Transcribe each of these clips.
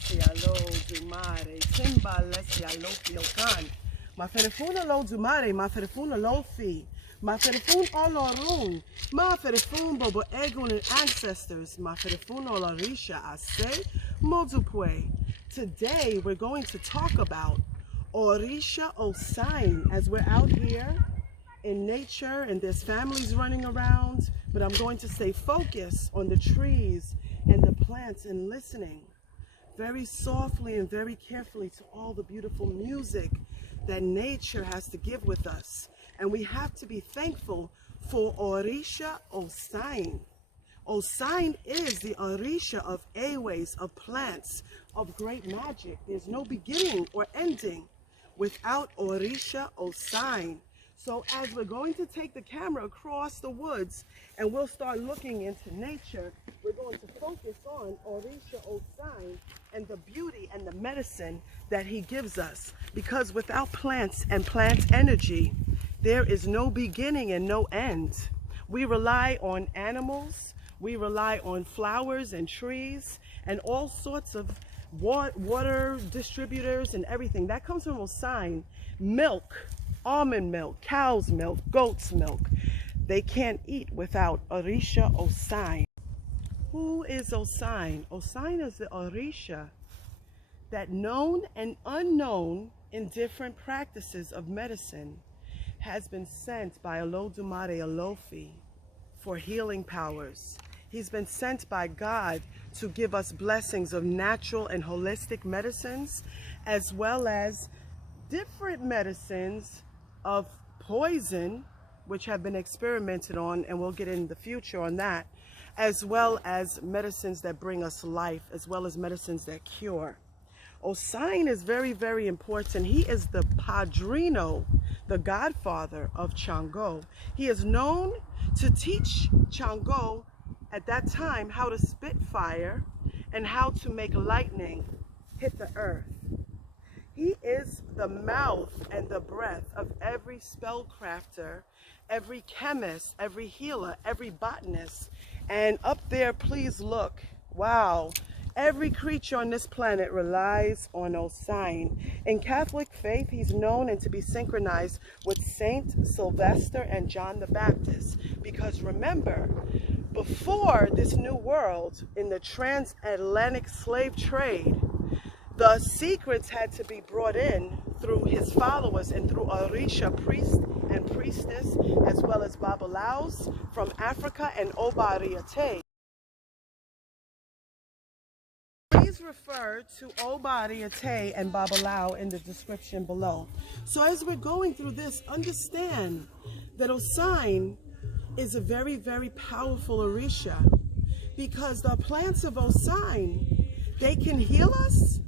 lesi alo dumare, timba lesi alo fiokan. Ma ferefuna lo dumare, ma ferefuna lo fi. Ma ferefun olorun, ma ferefun bobo egun and ancestors, ma ferefun olorisha ase modupwe. Today we're going to talk about Orisha Osain as we're out here in nature and there's families running around, but I'm going to stay focused on the trees and the plants and listening very softly and very carefully to all the beautiful music that nature has to give with us. And we have to be thankful for Orisha Osain. Osain is the Orisha of Ewes, of plants, of great magic. There's no beginning or ending without Orisha Osain. So as we're going to take the camera across the woods and we'll start looking into nature, we're going to focus on Orisha Osain and the beauty and the medicine that he gives us. Because without plants and plant energy, there is no beginning and no end. We rely on animals, we rely on flowers and trees and all sorts of water distributors and everything. That comes from Osain. Milk, almond milk, cow's milk, goat's milk. They can't eat without Orisha Osain. Who is Osain? Osain is the Orisha that, known and unknown in different practices of medicine, has been sent by Olodumare Alofi for healing powers. He's been sent by God to give us blessings of natural and holistic medicines, as well as different medicines of poison, which have been experimented on, and we'll get in the future on that, as well as medicines that bring us life, as well as medicines that cure. Osain is very, very important. He is the padrino, the godfather of Chango. He is known to teach Chango at that time how to spit fire and how to make lightning hit the earth. He is the mouth and the breath of every spellcrafter, every chemist, every healer, every botanist. And up there, please look, wow. Every creature on this planet relies on Osain. In Catholic faith, he's known and to be synchronized with Saint Sylvester and John the Baptist. Because remember, before this new world, in the transatlantic slave trade, the secrets had to be brought in through his followers and through Orisha priest and priestess, as well as Babalaos from Africa and Obariate. Please refer to Obariate and Babalao in the description below. So as we're going through this, understand that Osain is a very, very powerful Orisha, because the plants of Osain, they can heal us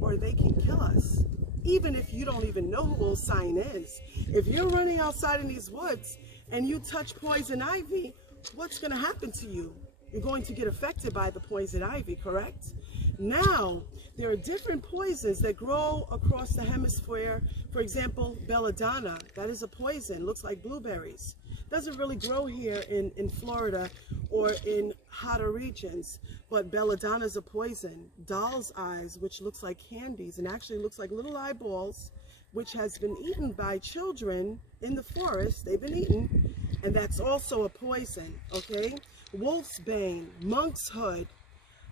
or they can kill us, even if you don't even know who Osain is. If you're running outside in these woods and you touch poison ivy, what's going to happen to you? You're going to get affected by the poison ivy, correct? Now, there are different poisons that grow across the hemisphere. For example, Belladonna, that is a poison, looks like blueberries. Doesn't really grow here in Florida or in hotter regions, but Belladonna is a poison. Doll's eyes, which looks like candies and actually looks like little eyeballs, which has been eaten by children in the forest. They've been eaten, and that's also a poison, okay? Wolfsbane, Monkshood,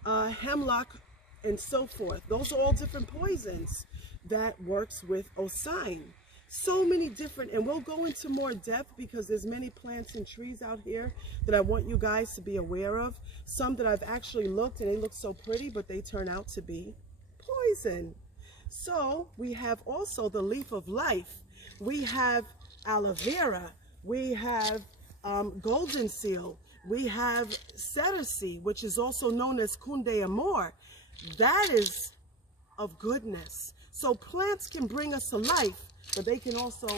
Hemlock, and so forth. Those are all different poisons that works with Osain. So many different, and we'll go into more depth because there's many plants and trees out here that I want you guys to be aware of. Some that I've actually looked and they look so pretty, but they turn out to be poison. So we have also the leaf of life. We have Aloevera. We have golden seal. We have Cerese, which is also known as Cunde Amor. That is of goodness. So plants can bring us to life, but they can also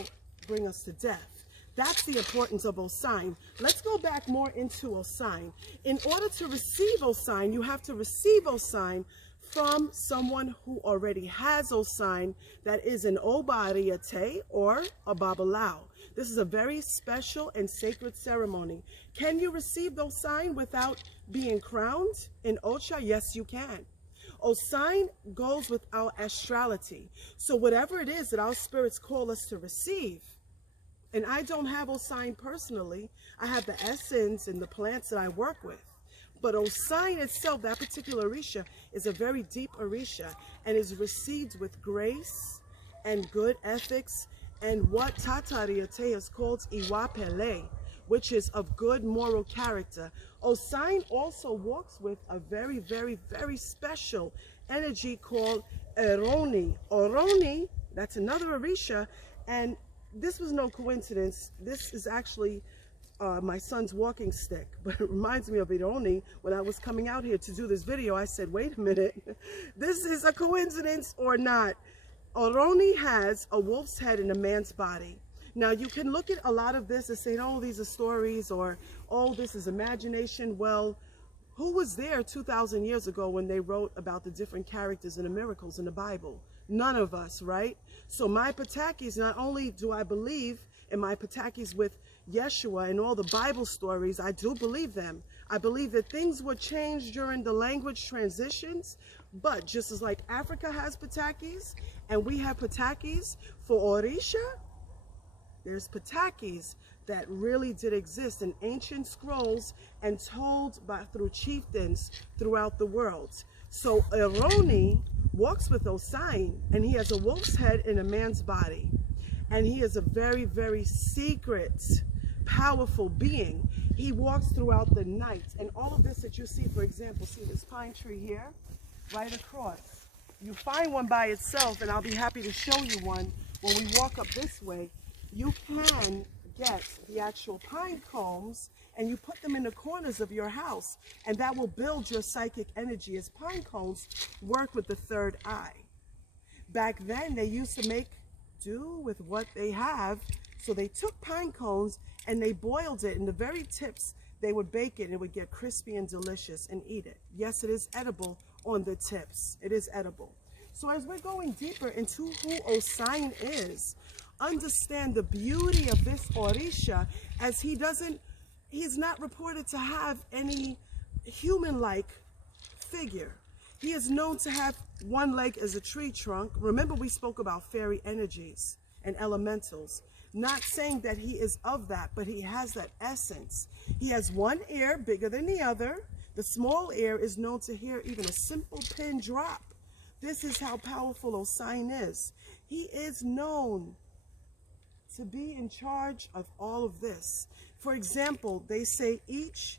bring us to death. That's the importance of Osain. Let's go back more into Osain. In order to receive Osain, you have to receive Osain from someone who already has Osain, that is an Obariate or a Babalao. This is a very special and sacred ceremony. Can you receive Osain without being crowned in Osha? Yes, you can. Osain goes with our astrality. So whatever it is that our spirits call us to receive, and I don't have Osain personally, I have the essence and the plants that I work with. But Osain itself, that particular Orisha, is a very deep Orisha and is received with grace and good ethics and what Tatariateas calls Iwapele, which is of good moral character. Osain also walks with a very, very, very special energy called Oroni. Oroni, that's another Orisha, and this was no coincidence. This is actually my son's walking stick, but it reminds me of Oroni. When I was coming out here to do this video, I said, wait a minute, this is a coincidence or not? Oroni has a wolf's head in a man's body. Now, you can look at a lot of this and say, oh, these are stories, or, oh, this is imagination. Well, who was there 2,000 years ago when they wrote about the different characters and the miracles in the Bible? None of us, right? So my patakis, not only do I believe in my patakis with Yeshua and all the Bible stories, I do believe them. I believe that things were changed during the language transitions, but just as like Africa has patakis and we have patakis for Orisha, there's patakis that really did exist in ancient scrolls and told through chieftains throughout the world. So Oroni walks with Osain, and he has a wolf's head in a man's body. And he is a very, very secret, powerful being. He walks throughout the night. And all of this that you see, for example, see this pine tree here, right across. You find one by itself, and I'll be happy to show you one when we walk up this way. You can get the actual pine cones and you put them in the corners of your house, and that will build your psychic energy, as pine cones work with the third eye. Back then, they used to make do with what they have, so they took pine cones and they boiled it, and the very tips, they would bake it, and it would get crispy and delicious, and eat it. Yes, it is edible on the tips. It is edible. So as we're going deeper into who Osain is, understand the beauty of this Orisha, as he's not reported to have any human-like figure. He is known to have one leg as a tree trunk. Remember, we spoke about fairy energies and elementals. Not saying that he is of that, but he has that essence. He has one ear bigger than the other. The small ear is known to hear even a simple pin drop. This is how powerful Osain is. He is known to be in charge of all of this. For example, they say each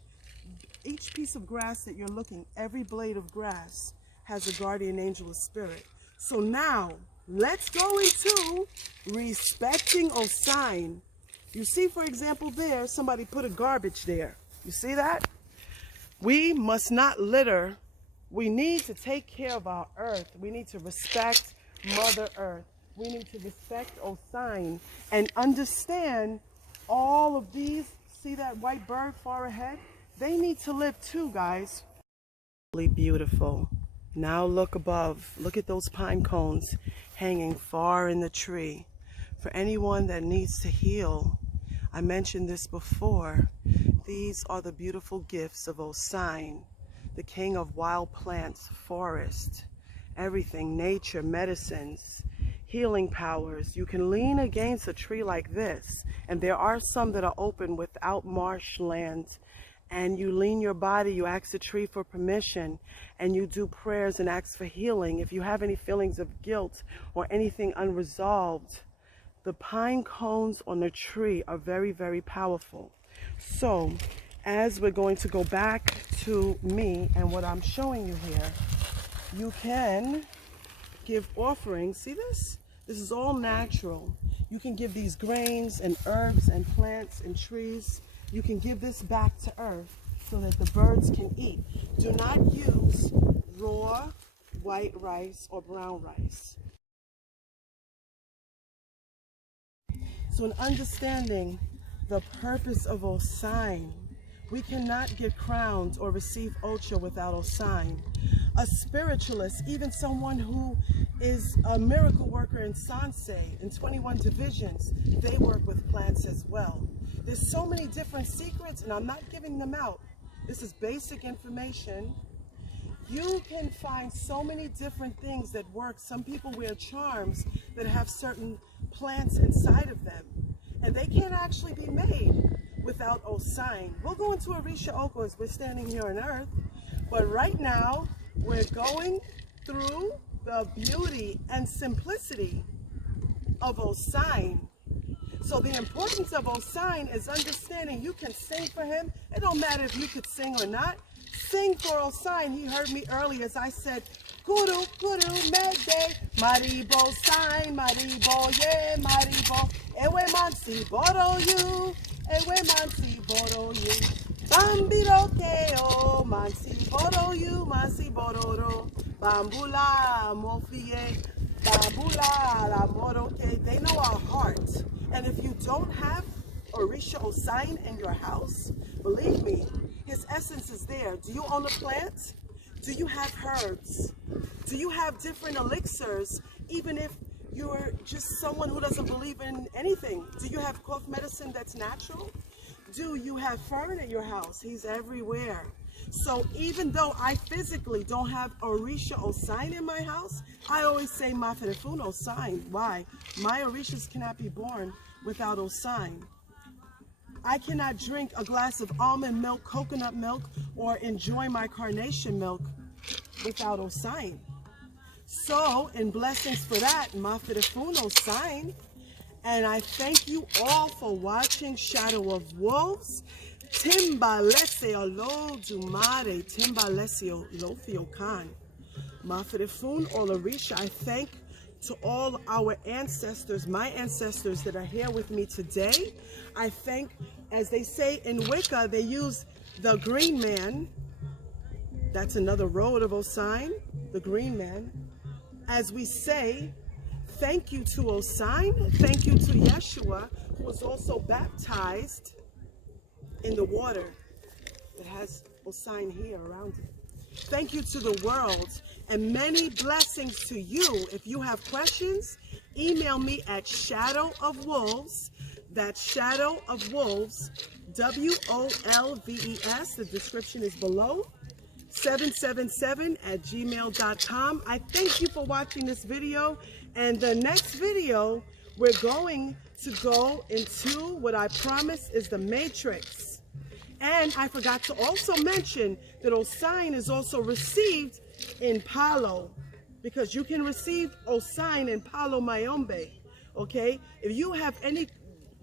piece of grass that you're looking, every blade of grass has a guardian angel of spirit. So now, let's go into respecting Osain. You see, for example, there, somebody put a garbage there. You see that? We must not litter. We need to take care of our earth. We need to respect Mother Earth. We need to respect Osain and understand all of these. See that white bird far ahead? They need to live too, guys. Really beautiful. Now look above. Look at those pine cones hanging far in the tree. For anyone that needs to heal, I mentioned this before, these are the beautiful gifts of Osain, the king of wild plants, forest, everything, nature, medicines, healing powers. You can lean against a tree like this, and there are some that are open without marshland, and you lean your body, you ask the tree for permission, and you do prayers and ask for healing. If you have any feelings of guilt or anything unresolved, the pine cones on the tree are very, very powerful. So as we're going to go back to me and what I'm showing you here, you can give offerings. See this? This is all natural. You can give these grains and herbs and plants and trees. You can give this back to earth so that the birds can eat. Do not use raw white rice or brown rice. So in understanding the purpose of Osain, we cannot get crowned or receive Osha without Osain. A spiritualist, even someone who is a miracle worker in Sanse, in 21 divisions, they work with plants as well. There's so many different secrets, and I'm not giving them out. This is basic information You can find so many different things that work. Some people wear charms that have certain plants inside of them, and they can't actually be made without Osain. We'll go into Orisha Oko as we're standing here on earth, but right now we're going through the beauty and simplicity of Osain. So the importance of Osain is understanding you can sing for him. It don't matter if you could sing or not. Sing for Osain. He heard me earlier as I said, Guru, Guru, Mede, Maribo, Sign, Maribo, yeah, Maribo, Ewe Mansi, Boro you, Ewe Mansi, Boro you, Bambiro Keo, Mansi, Boro you, Mansi, Bororo, Bambula, Mofie, Bambula, La Moroke. They know our heart. And if you don't have Orisha Osain in your house, believe me, his essence is there. Do you own a plant? Do you have herbs? Do you have different elixirs, even if you're just someone who doesn't believe in anything? Do you have cough medicine that's natural? Do you have fern at your house? He's everywhere. So even though I physically don't have Orisha Osain in my house, I always say Maferefun Osain. Why? My Orishas cannot be born without Osain. I cannot drink a glass of almond milk, coconut milk, or enjoy my carnation milk without Osain. So, in blessings for that, Maferefun Osain. And I thank you all for watching Shadow of Wolves. Timbalese alo dumare, timbalese lofio kan. Maferefun Olorisha. I thank to all our ancestors, my ancestors that are here with me today. I thank, as they say in Wicca, they use the green man. That's another road of Osain, the green man. As we say, thank you to Osain, thank you to Yeshua, who was also baptized in the water. It has Osain here around it. Thank you to the world, and many blessings to you. If you have questions, email me at shadowofwolves, that's Shadow of Wolves, WOLVES, the description is below, 777@gmail.com. I thank you for watching this video, and the next video, we're going to go into what I promise is the Matrix. And I forgot to also mention that Osain is also received in Palo, because you can receive Osain in Palo Mayombe, okay? If you have any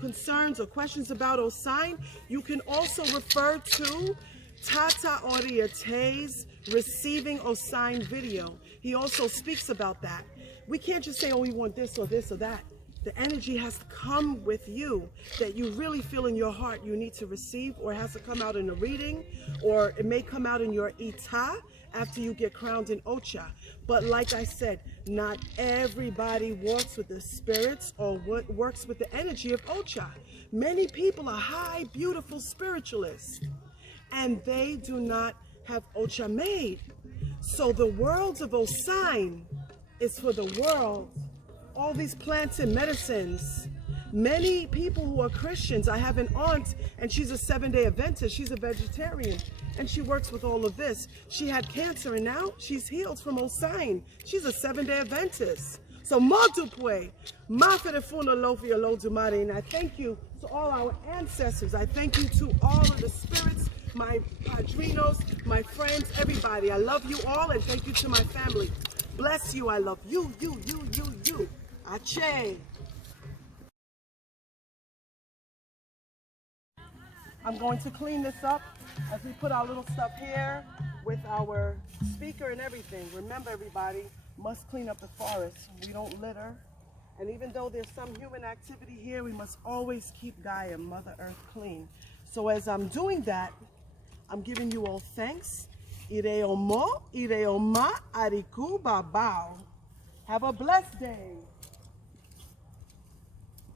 concerns or questions about Osain, you can also refer to Tata Oriate's Receiving Osain video. He also speaks about that. We can't just say, oh, we want this or that. The energy has to come with you that you really feel in your heart you need to receive, or it has to come out in a reading, or it may come out in your ita after you get crowned in Ocha. But like I said, not everybody works with the spirits or works with the energy of Ocha. Many people are high, beautiful spiritualists, and they do not have Ocha made. So the worlds of Osain is for the world. All these plants and medicines. Many people who are Christians, I have an aunt and she's a 7-day Adventist, she's a vegetarian, and she works with all of this. She had cancer and now she's healed from Osain. She's a 7-day Adventist. So Modupwe, Maferefuna Lofia Lodumare, and I thank you to all our ancestors. I thank you to all of the spirits, my padrinos, my friends, everybody. I love you all, and thank you to my family. Bless you, I love you, you. Ache. I'm going to clean this up as we put our little stuff here with our speaker and everything. Remember, everybody must clean up the forest. We don't litter. And even though there's some human activity here, we must always keep Gaia, Mother Earth, clean. So as I'm doing that, I'm giving you all thanks. Ire omo, ire oma, ariku babao. Have a blessed day.